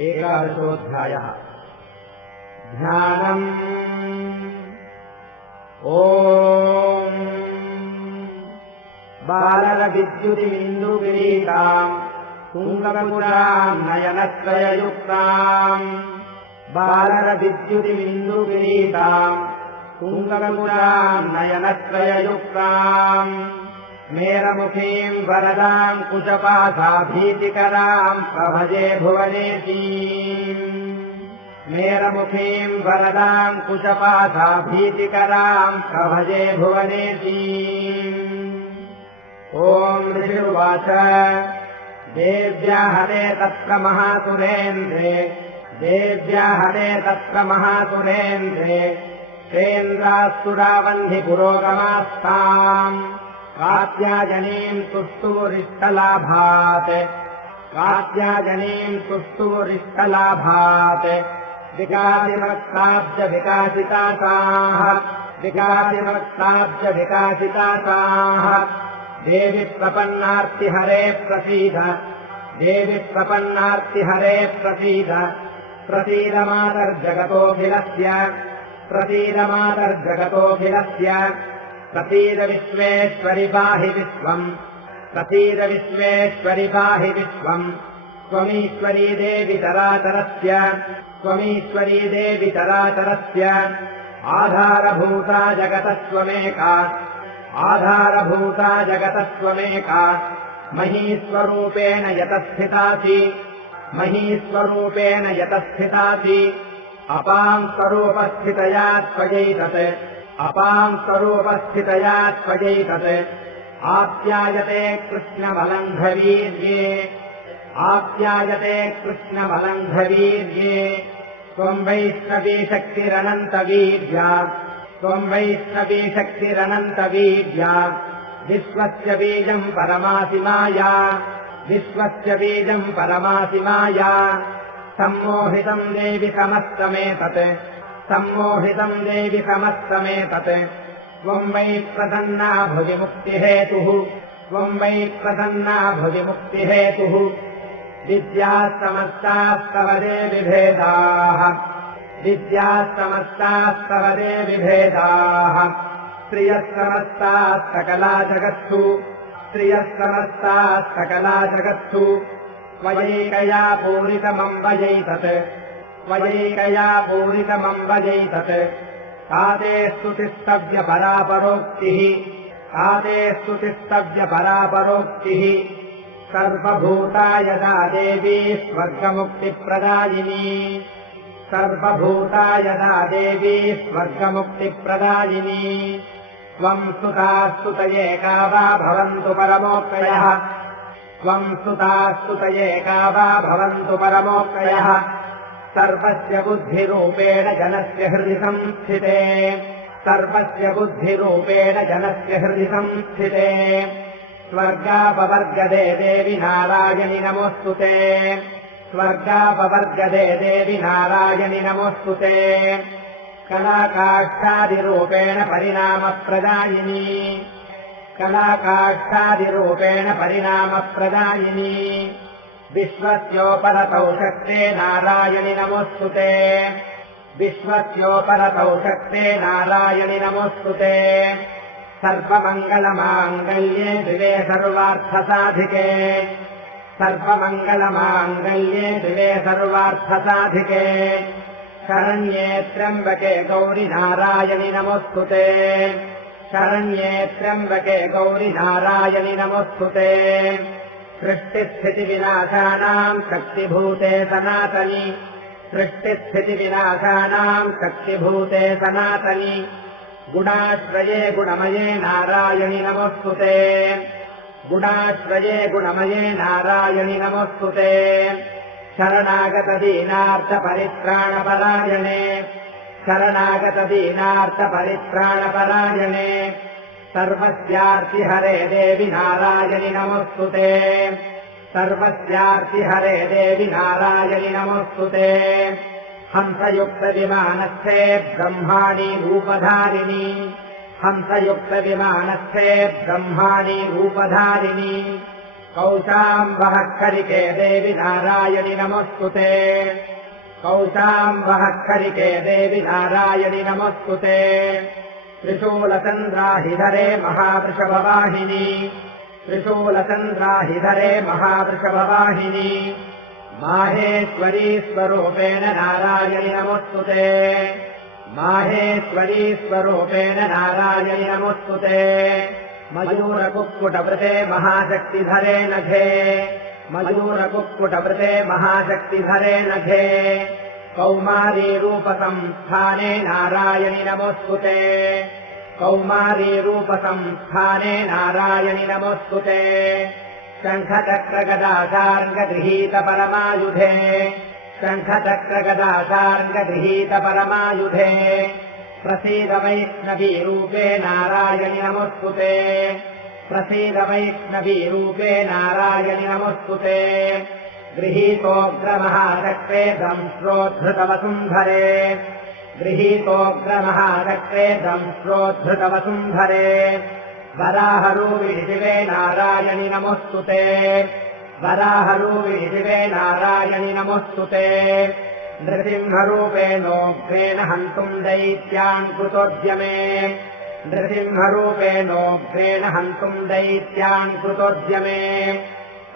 एकादशोऽध्यायः। ध्यानम्। ॐ बालरविद्युतिबिन्दुकिरीटाम् तुङ्गपुराम् नयनत्रययुक्ताम् बालरविद्युतिबिन्दुकिरीटाम् तुङ्गपुराम् नयनत्रययुक्ताम् मेरमुखीम् वरदाम् कुशपाशाभीतिकराम् प्रभजे भुवनेशीम् मेरमुखीम् वरदाम् कुशपाशाभीतिकराम् प्रभजे भुवनेशीम्। ॐ ऋषिरुवाच देव्याहते तत्र महासुरेन्द्रे देव्याहते तत्र महासुरेन्द्रे तेन्द्रास्तुरावह्निपुरोगमास्ताम् कात्यायनीम् तुष्टुरिष्टलाभात् कात्यायनीम् तुष्टुरिष्टलाभात् विकासिमत्ताब्जविकासितासाः विकासिमत्ताब्जविकासितासाः देवि प्रपन्नार्तिहरे प्रसीद देवि प्रपन्नार्तिहरे प्रसीद प्रसीद मातर्जगतोऽखिलस्य प्रसीद मातर्जगतोऽखिलस्य प्रसीद विश्वेश्वरि पाहि विश्वम् प्रसीद विश्वेश्वरि पाहि विश्वम् त्वमीश्वरी देवि चराचरस्य त्वमीश्वरी देवि चराचरस्य आधारभूता जगतस्त्वमेका आधारभूता जगतस्त्वमेका महीस्वरूपेण यतस्थितासि महीस्वरूपेण यतस्थितासि अपाम् स्वरूपस्थितया त्वयैतत् अपाम् स्वरूपस्थितया त्वयैतत् आप्यायते कृष्णमलङ्घवीर्ये आप्यायते कृष्णमलङ्घवीर्ये त्वम् वैष्णवी शक्तिरनन्तवीर्या त्वम् वैष्णवी शक्तिरनन्तवीर्या विश्वस्य बीजम् परमासि माया विश्वस्य बीजम् परमासि माया सम्मोहितम् देवि समस्तमेतत् सम्मोहितम् देवि समस्तमेतत् त्वम् वै प्रसन्ना भुवि मुक्तिहेतुः त्वम् वै प्रसन्ना भुवि मुक्तिहेतुः विद्याः समस्तास्तव देविभेदाः विद्याः समस्तास्तव देविभेदाः श्रियः समस्ताः सकला जगत्सु श्रियः समस्ताः सकला जगत्सु त्वयैकया पूरितमम्बजैतत् त्वयैकया पूरितमम्बजैतत् काते स्तुतिस्तव्यपरापरोक्तिः काते स्तुतिस्तव्यपरापरोक्तिः सर्वभूता यदा देवी स्वर्गमुक्तिप्रदायिनी सर्वभूता यदा देवी स्वर्गमुक्तिप्रदायिनी त्वम् स्तुतास्तुतयेका वा भवन्तु परमोक्तयः त्वम् स्तुतास्तुतयेका वा भवन्तु परमोक्तयः सर्वस्य बुद्धिरूपेण जनस्य हृदि संस्थिते सर्वस्य बुद्धिरूपेण जनस्य हृदि संस्थिते स्वर्गापवर्गदे देवि नारायणि नमोऽस्तुते स्वर्गापवर्गदे देवि नारायणि नमोऽस्तुते कलाकाष्ठादिरूपेण परिणामप्रदायिनी कलाकाष्ठादिरूपेण परिणामप्रदायिनी विश्वस्योपरतौ शक्ते नारायणि नमोऽस्तुते विश्वस्योपरतौ शक्ते नारायणि नमोऽस्तुते सर्वमङ्गलमाङ्गल्ये दिवे सर्वार्थसाधिके सर्वमङ्गलमाङ्गल्ये दिवे सर्वार्थसाधिके शरण्ये त्र्यम्बके गौरि नारायणि नमोऽस्तुते शरण्ये त्र्यम्बके गौरि नारायणि नमोऽस्तुते सृष्टिस्थितिविनाशानाम् शक्तिभूते सनातनि सृष्टिस्थितिविनाशानाम् शक्तिभूते सनातनि गुणाश्रये गुणमये नारायणि नमोऽस्तुते गुणाश्रये गुणमये नारायणि नमोऽस्तुते शरणागतदीनार्थपरित्राणपरायणे शरणागतदीनार्थपरित्राणपरायणे सर्वस्यार्तिहरे देवि नारायणि नमोऽस्तुते सर्वस्यार्तिहरे देवि नारायणि नमोऽस्तुते हंसयुक्तविमानस्थे ब्रह्माणि रूपधारिणि हंसयुक्तविमानस्थे ब्रह्माणि रूपधारिणि कौशाम्बः खरिके देवि नारायणि नमोऽस्तुते कौशाम्बः खरिके देवि नारायणि नमोऽस्तुते त्रिशूलचन्द्राहिधरे महावृषभवाहिनी त्रिशूलचन्द्राहिधरे महावृषभवाहिनी माहेश्वरी स्वरूपेण नारायणि नमोऽस्तुते माहेश्वरी स्वरूपेण नारायणि नमोऽस्तुते मयूरकुक्कुटवृते महाशक्तिधरे नघे मयूरकुक्कुटवृते महाशक्तिधरे नघे कौमारीरूपसंस्थाने नारायणि नमोऽस्तुते कौमारीरूपसंस्थाने नारायणि नमोऽस्तुते शङ्खचक्रगदासार्ङ्गगृहीतपरमायुधे शङ्खचक्रगदासार्ङ्गगृहीतपरमायुधे प्रसीद वैष्णवीरूपे नारायणि नमोऽस्तुते प्रसीद वैष्णवीरूपे नारायणि नमोऽस्तुते गृहीतोऽग्रमहाचक्रे दंश्रोद्धृतवसुन्धरे गृहीतोऽग्रमहाचक्रे दंश्रोद्धृतवसुन्धरे वराहरूपिणि शिवे नारायणि नमोऽस्तुते वराहरूपिणि शिवे नारायणि नमोऽस्तुते नृसिंहरूपेणोग्रेण हन्तुम् दैत्यान् कृतोद्यमे नृसिंहरूपेणोग्रेण हन्तुम् दैत्यान् कृतोद्यमे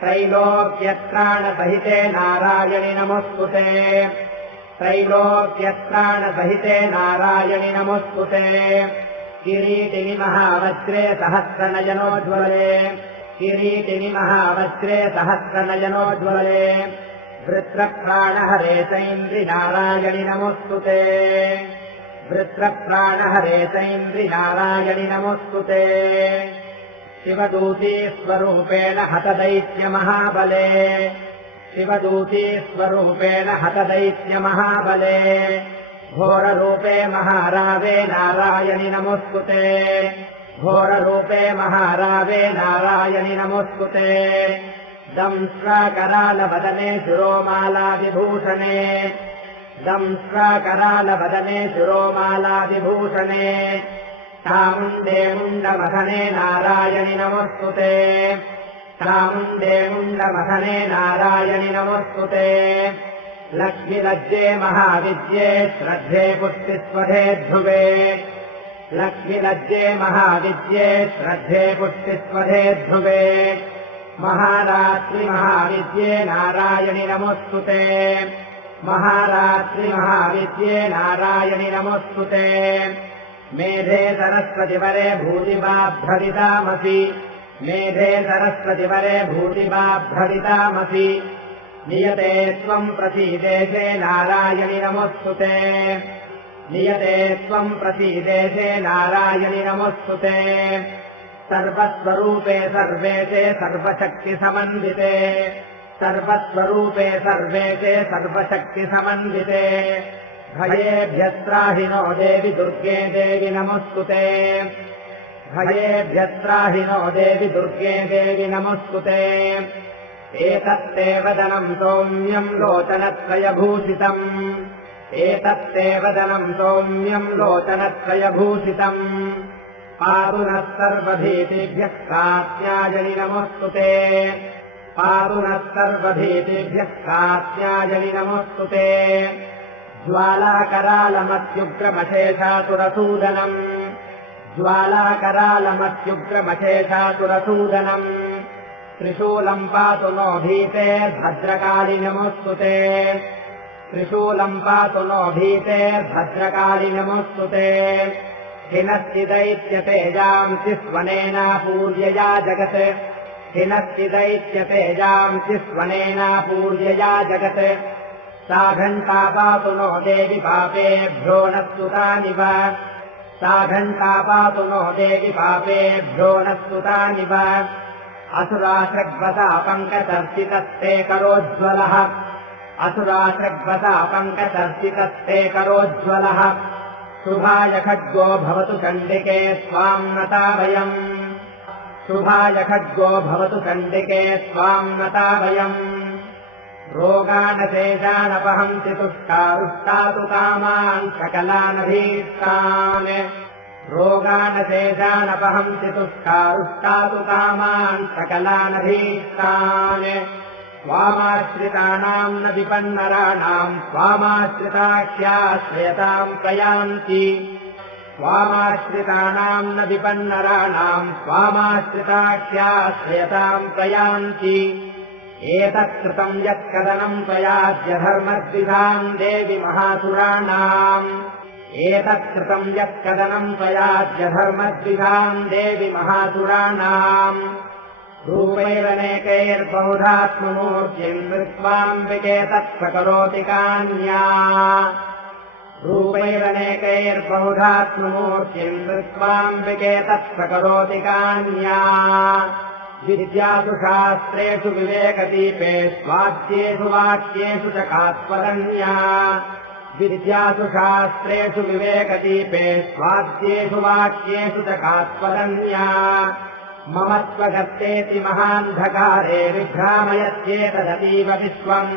त्रैलोक्यत्राणसहिते नारायणि नमोऽस्तुते त्रैलोक्यत्राणसहिते नारायणि नमोऽस्तुते किरीटिनि महावज्रे सहस्रनयनोज्ज्वले किरीटिनि महावज्रे सहस्रनयनोज्ज्वले वृत्रप्राणहरे सैन्द्रि नारायणि नमोऽस्तुते वृत्रप्राणहरे सैन्द्रि नारायणि नमोऽस्तुते शिवदूती स्वरूपेण हतदैत्यमहाबले शिवदूती स्वरूपेण हतदैत्यमहाबले घोररूपे महारावे नारायणि नमोऽस्तुते घोररूपे महारावे नारायणि नमोऽस्तुते दंश्राकरालवदने शिरोमालाविभूषणे दंश्राकरालवदने शिरोमालाविभूषणे चामुण्डे मुण्डमथने नारायणि नमोऽस्तुते चामुण्डे मुण्डमथने नारायणि नमोऽस्तुते लक्ष्मीलज्जे महाविद्ये श्रद्धे पुष्टिस्वधे ध्रुवे लक्ष्मीलज्जे महाविद्ये श्रद्धे पुष्टिस्वधे ध्रुवे महारात्रि महाविद्ये नारायणि नमोऽस्तुते महारात्रि महाविद्ये नारायणि नमोऽस्तुते मेधे सरस्वतिवरे भूतिबाभ्रवितामसि मेधे सरस्वतिवरे भूतिबाभ्रवितामसि नियते त्वम् प्रसीदेशे नारायणि नमोऽस्तुते नियते त्वम् प्रसीदेशे नारायणि नमोऽस्तुते सर्वस्वरूपे सर्वेशे सर्वशक्तिसमन्विते सर्वस्वरूपे सर्वेशे सर्वशक्तिसमन्विते भयेभ्यस्त्राहिनो देवि दुर्गे देवि नमोऽस्तुते भयेभ्यस्त्राहिनो देवि दुर्गे देवि नमोऽस्तुते एतत्ते वदनम् सौम्यम् लोचनत्रयभूषितम् एतत्ते वदनम् सौम्यम् लोचनत्रयभूषितम् पातु नः सर्वभीतिभ्यः कात्यायनि नमोऽस्तुते पातु नः सर्वभीतिभ्यः कात्यायनि नमोऽस्तुते ज्वालाकरालमत्युग्रमशेषासुरसूदनम् ज्वालाकरालमत्युग्रमशेषासुरसूदनम् त्रिशूलम् पातु नो भीते भद्रकाळि नमोऽस्तुते त्रिशूलम् पातु नो भीते भद्रकाळि नमोऽस्तुते हिनश्चिदैत्यतेजांसि स्वनेनापूर्यया जगत् हिनश्चिदैत्यतेजांसि स्वनेनापूर्यया जगत् सा घण्टा पातु नो देवि पापेभ्यो न स्तुतानिव सा घण्टा पातु नो देवि पापेभ्यो न स्तुतानिव असुराश्रग्वसा पङ्कतर्शितस्ते करोज्ज्वलः असुराश्रग्वसा पङ्कतर्शितस्ते करोज्ज्वलः शुभाय खड्गो भवतु चण्डिके त्वाम् नता वयम् शुभाय खड्गो भवतु चण्डिके त्वाम् नता वयम् रोगानशेषानपहन्ति तुष्टारुष्टातु कामान् सकलानभीष्टान् रोगानशेषानपहंसि तुष्टारुष्टातु कामान् सकलानभीष्टान् स्वामाश्रितानाम् न विपन्नराणाम् स्वामाश्रिताख्याश्रयताम् प्रयान्ति स्वामाश्रितानाम् न विपन्नराणाम् स्वामाश्रिताख्याश्रयताम् प्रयान्ति एतत्कृतम् यत्कदनम् त्वयाद्य धर्मद्विधाम् देवि महासुराणाम् एतत्कृतम् यत्कदनम् त्वयाद्य धर्मद्विधाम् देवि महासुराणाम् रूपैरनेकैर्बहुधात्ममूर्तिम् दृष्ट्वाम्बिके तत्प्रकरोति कान्या रूपैरनेकैर्बहुधात्ममूर्तिम् दृष्ट्वाम्बिके तत्प्रकरोति कान्या विद्यासु शास्त्रेषु विवेकदीपे स्वाद्येषु वाक्येषु च कात्वदन्या विद्यासु शास्त्रेषु विवेकदीपे स्वाद्येषु वाक्येषु च कात्वदन्या मम त्वगर्तेति महान्धकारे विभ्रामयत्येतदतीव विश्वम्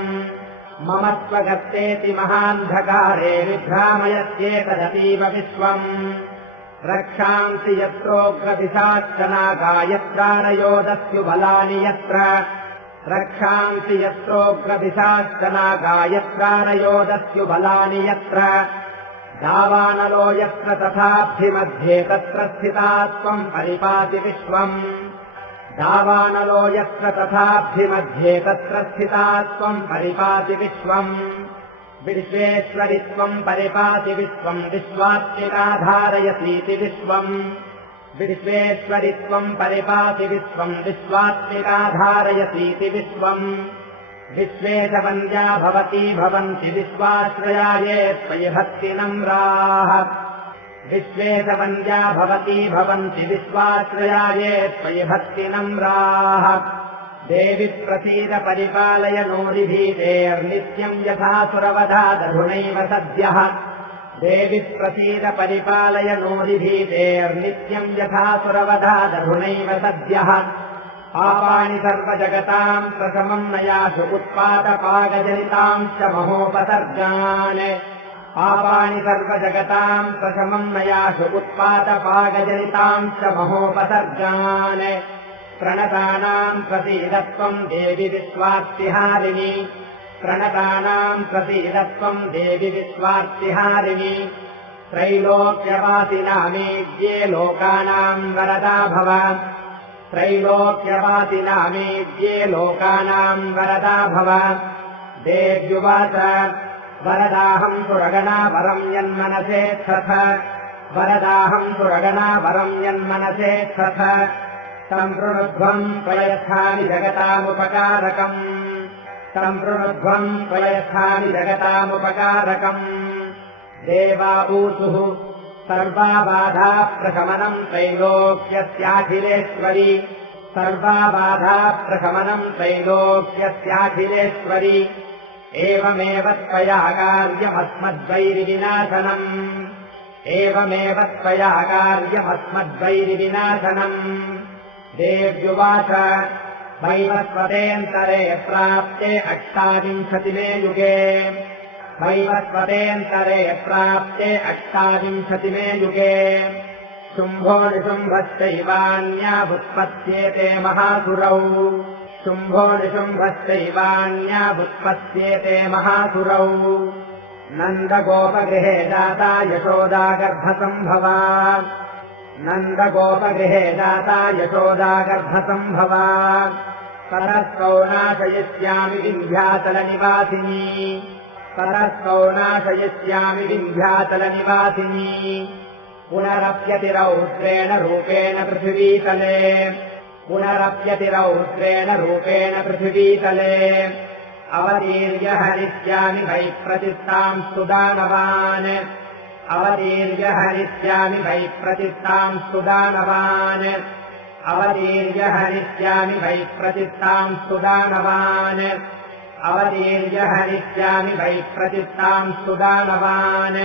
मम त्वगर्तेति महान्धकारे विभ्रामयत्येतदतीव विश्वम् रक्षांसि यत्रोग्रदिशाच्चनागा यत्रारयोदस्युबलानि यत्र रक्षांसि यत्रोग्रदिशाच्चनागा यत्रारयोदस्युबलानि यत्र दावानलो यत्र तथाब्धिमध्ये तत्र स्थिता त्वम् परिपाति विश्वम् दावानलो यत्र तथाब्धिमध्ये तत्र स्थिता त्वम् परिपाति विश्वम् विश्वेश्वरि त्वम् परिपाति विश्वम् विश्वात्मिकाधारयसीति विश्वम् विश्वेश्वरि त्वम् परिपाति विश्वम् विश्वात्मिकाधारयसीति विश्वम् विश्वेशवन्द्या भवती भवन्ति विश्वाश्रयाये त्वयि भक्तिनम्राः विश्वेशवन्द्या भवती भवन्ति विश्वाश्रयाये त्वयि भक्तिनम्राः देवि प्रसीद परिपालय नोरिभीतेर्नित्यम् यथासुरवधादधुनैव सद्यः देवि प्रसीद परिपालय नोरिभीतेर्नित्यम् यथासुरवधादधुनैव सद्यः पापानि सर्वजगताम् प्रशमम् नयासु उत्पातपागजनिताम् च महोपसर्गान् पापानि सर्वजगताम् प्रशमम् नयासु उत्पातपागजनिताम् च महोपसर्गान् प्रणतानाम् प्रसीदत्वम् देवि विश्वार्तिहारिणि प्रणतानाम् प्रसीदत्वम् देवि विश्वार्तिहारिणि त्रैलोक्यवासिनामेद्ये लोकानाम् वरदा भव त्रैलोक्यवासिनामेद्ये लोकानाम् वरदा भव देव्युवाच वरदाहम् सुरगणा वरम् यन्मनसेत्सथ वरदाहम् सुरगणा वरम् यन्मनसेत्सथ सम्पृणुध्वम् त्वयस्थानि जगतामुपकारकम् सम्पृणुध्वम् त्वयस्थानि जगतामुपकारकम् देवा ऊचुः सर्वाबाधाप्रशमनम् त्रैलोक्यस्याखिलेश्वरि सर्वाबाधाप्रशमनम् त्रैलोक्यस्याखिलेश्वरि एवमेव त्वया कार्यमस्मद्वैरिविनाशनम् एवमेव त्वया कार्यमस्मद्वैरिविनाशनम् देव्युवाच वैवस्वतेऽन्तरे प्राप्ते 28 युगे वैवस्वतेऽन्तरे प्राप्ते 28 युगे शुम्भो निशुम्भश्चैवान्यावुत्पत्स्येते महासुरौ शुम्भो निशुम्भश्चैवान्यावुत्पत्स्येते महासुरौ नन्दगोपगृहे जाता यशोदा गर्भसम्भवा नन्दगोपगृहे जाता यशोदा गर्भसम्भवा परस्कौ नाशयिष्यामि विन्ध्याचलनिवासिनी परस्कौ नाशयिष्यामि विन्ध्याचलनिवासिनी पुनरप्यतिरौद्रेण रूपेण पृथिवीतले पुनरप्यतिरौद्रेण रूपेण पृथिवीतले अवतीर्य हरिष्यामि वै प्रतिष्ठाम् सुदानवान् अवतीर्य हरिष्यामि वै प्रतिष्ठाम् सुदानवान् अवतीर्य हरिष्यामि वै प्रतिष्ठाम् सुदानवान् अवतीर्य हरिष्यामि वै प्रतिष्ठाम् सुदानवान्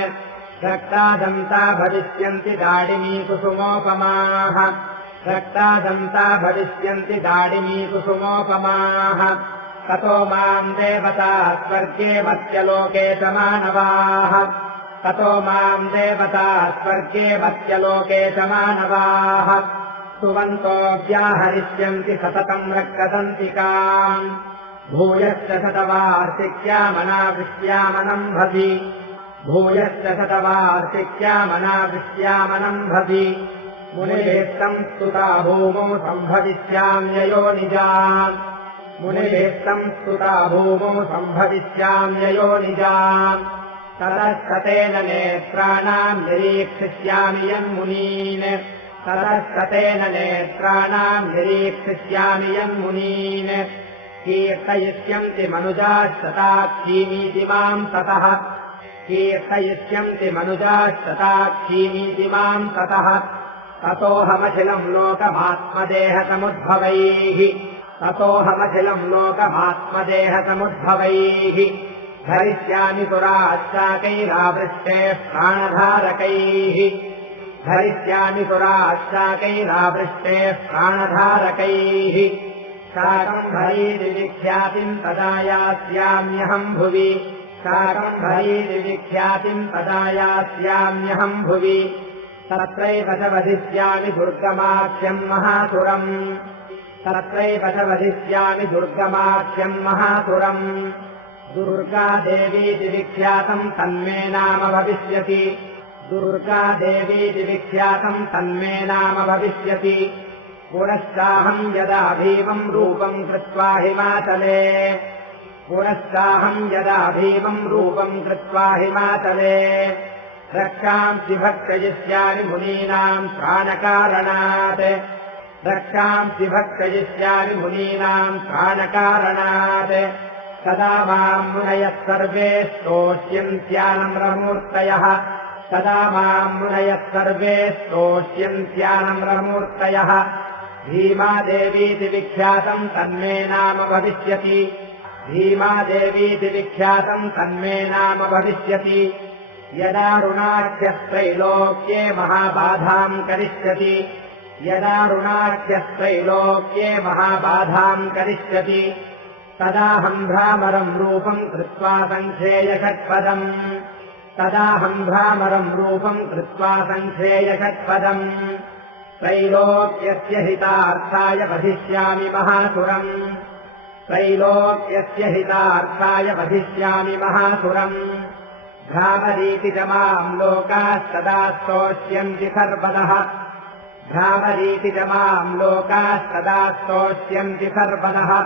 रक्तादन्ता भविष्यन्ति दाडिमी कुसुमोपमाः रक्तादन्ता भविष्यन्ति दाडिमी कुसुमोपमाः ततो माम् देवता स्वर्गे मर्त्यलोके च मानवाः ततो माम् देवता स्वर्गे मत्यलोके च मानवाः स्तुवन्तो व्याहरिष्यन्ति सततम् रक्तदन्तिकाम् भूयश्च शतवार्षिक्यामनावृष्ट्यामनम् भवि भूयश्च शतवार्षिक्यामनावृष्ट्यामनम् भवि मुनिरेत्तम् स्तुता भूमौ सम्भविष्याम्ययोनिजाम् मुनिरेत्तम् स्तुता भूमौ सम्भविष्याम्ययोनिजाम् ततस्ततेन नेत्राणाम् निरीक्षिष्यामि यन्मुनीन् ततस्ततेन नेत्राणाम् निरीक्षिष्यामि यन्मुनीन् कीर्तयिष्यन्ति मनुजास्तताक्षीमीति माम् ततः कीर्तयिष्यन्ति मनुजास्तताक्षीमीति माम् ततः ततोऽहमखिलम् लोकमात्मदेहसमुद्भवैः ततोऽहमखिलम् लोकमात्मदेहसमुद्भवैः धरिष्यामि सुराश्चाकैरावृष्टेः प्राणधारकैः धरिष्यामि सुराश्चाकैरावृष्टेः प्राणधारकैः शाकम्भरीति विख्यातिम् तदा यास्याम्यहम् भुवि शाकम्भरीति विख्यातिम् तदा यास्याम्यहम् भुवि तत्रैव च वधिष्यामि दुर्गमाख्यम् महासुरम् तत्रैव च वधिष्यामि दुर्गमाख्यम् महासुरम् दुर्गादेवीति विख्यातम् तन्मे नाम भविष्यति दुर्गादेवीति विख्यातम् तन्मे नाम भविष्यति पुनश्चाहम् यदा भीमम् रूपम् कृत्वा हिमाचले पुनश्चाहम् यदा भीमम् रूपम् कृत्वा हिमाचले रक्षांसि भक्षयिष्यामि मुनीनाम् प्राणकारणात् रक्षांसि भक्षयिष्यामि मुनीनाम् प्राणकारणात् तदा माम् मुनयः सर्वे स्तोष्यन्त्यानम्रमूर्तयः तदा माम् मुनयः सर्वे स्तोष्यन्त्यानम्रमूर्तयः भीमादेवीति विख्यातम् तन्मे नाम भविष्यति भीमादेवीति विख्यातम् तन्मे नाम भविष्यति यदा ऋणाख्यस्त्रैलोक्ये महाबाधाम् करिष्यति यदा ऋणाख्यस्त्रैलोक्ये महाबाधाम् करिष्यति तदाहम् भ्रामरम् रूपम् कृत्वा सङ्ख्येयषट्पदम् तदाहम् भ्रामरम् रूपम् कृत्वा सङ्ख्येयषट्पदम् त्रैलोक्यस्य हितार्थाय वधिष्यामि महासुरम् त्रैलोक्यस्य हितार्थाय वधिष्यामि महासुरम् भ्रामरीति च माम् लोकास्तदा स्तोष्यन्ति सर्वदः भ्रामरीति च माम् लोकास्तदा स्तोष्यन्ति सर्वदः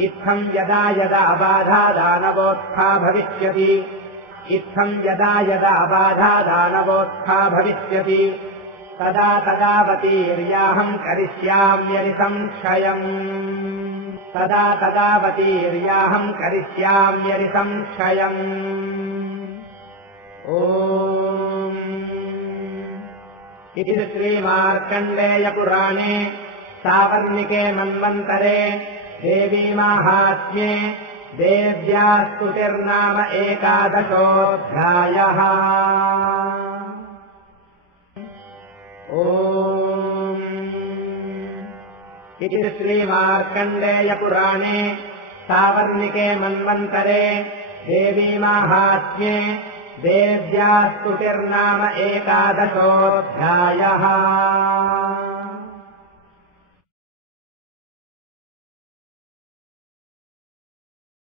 इत्थम् यदा यदा बाधा दानवोत्था भविष्यति इत्थम् यदा यदा बाधा दानवोत्था भविष्यति तदा तदावतीर्याहम् करिष्याम्यरिसंक्षयम् तदा तदावतीर्याहम् करिष्याम्यरिसंक्षयम् ॐ इति श्रीमार्कण्डेयपुराणे सावर्णिके मन्वन्तरे देवीमाहात्म्ये देव्याः स्तुतिर्नाम 11 ॐ इति श्रीमार्कण्डेयपुराणे सावर्णिके मन्वन्तरे देवीमाहात्म्ये देव्याः स्तुतिर्नाम 11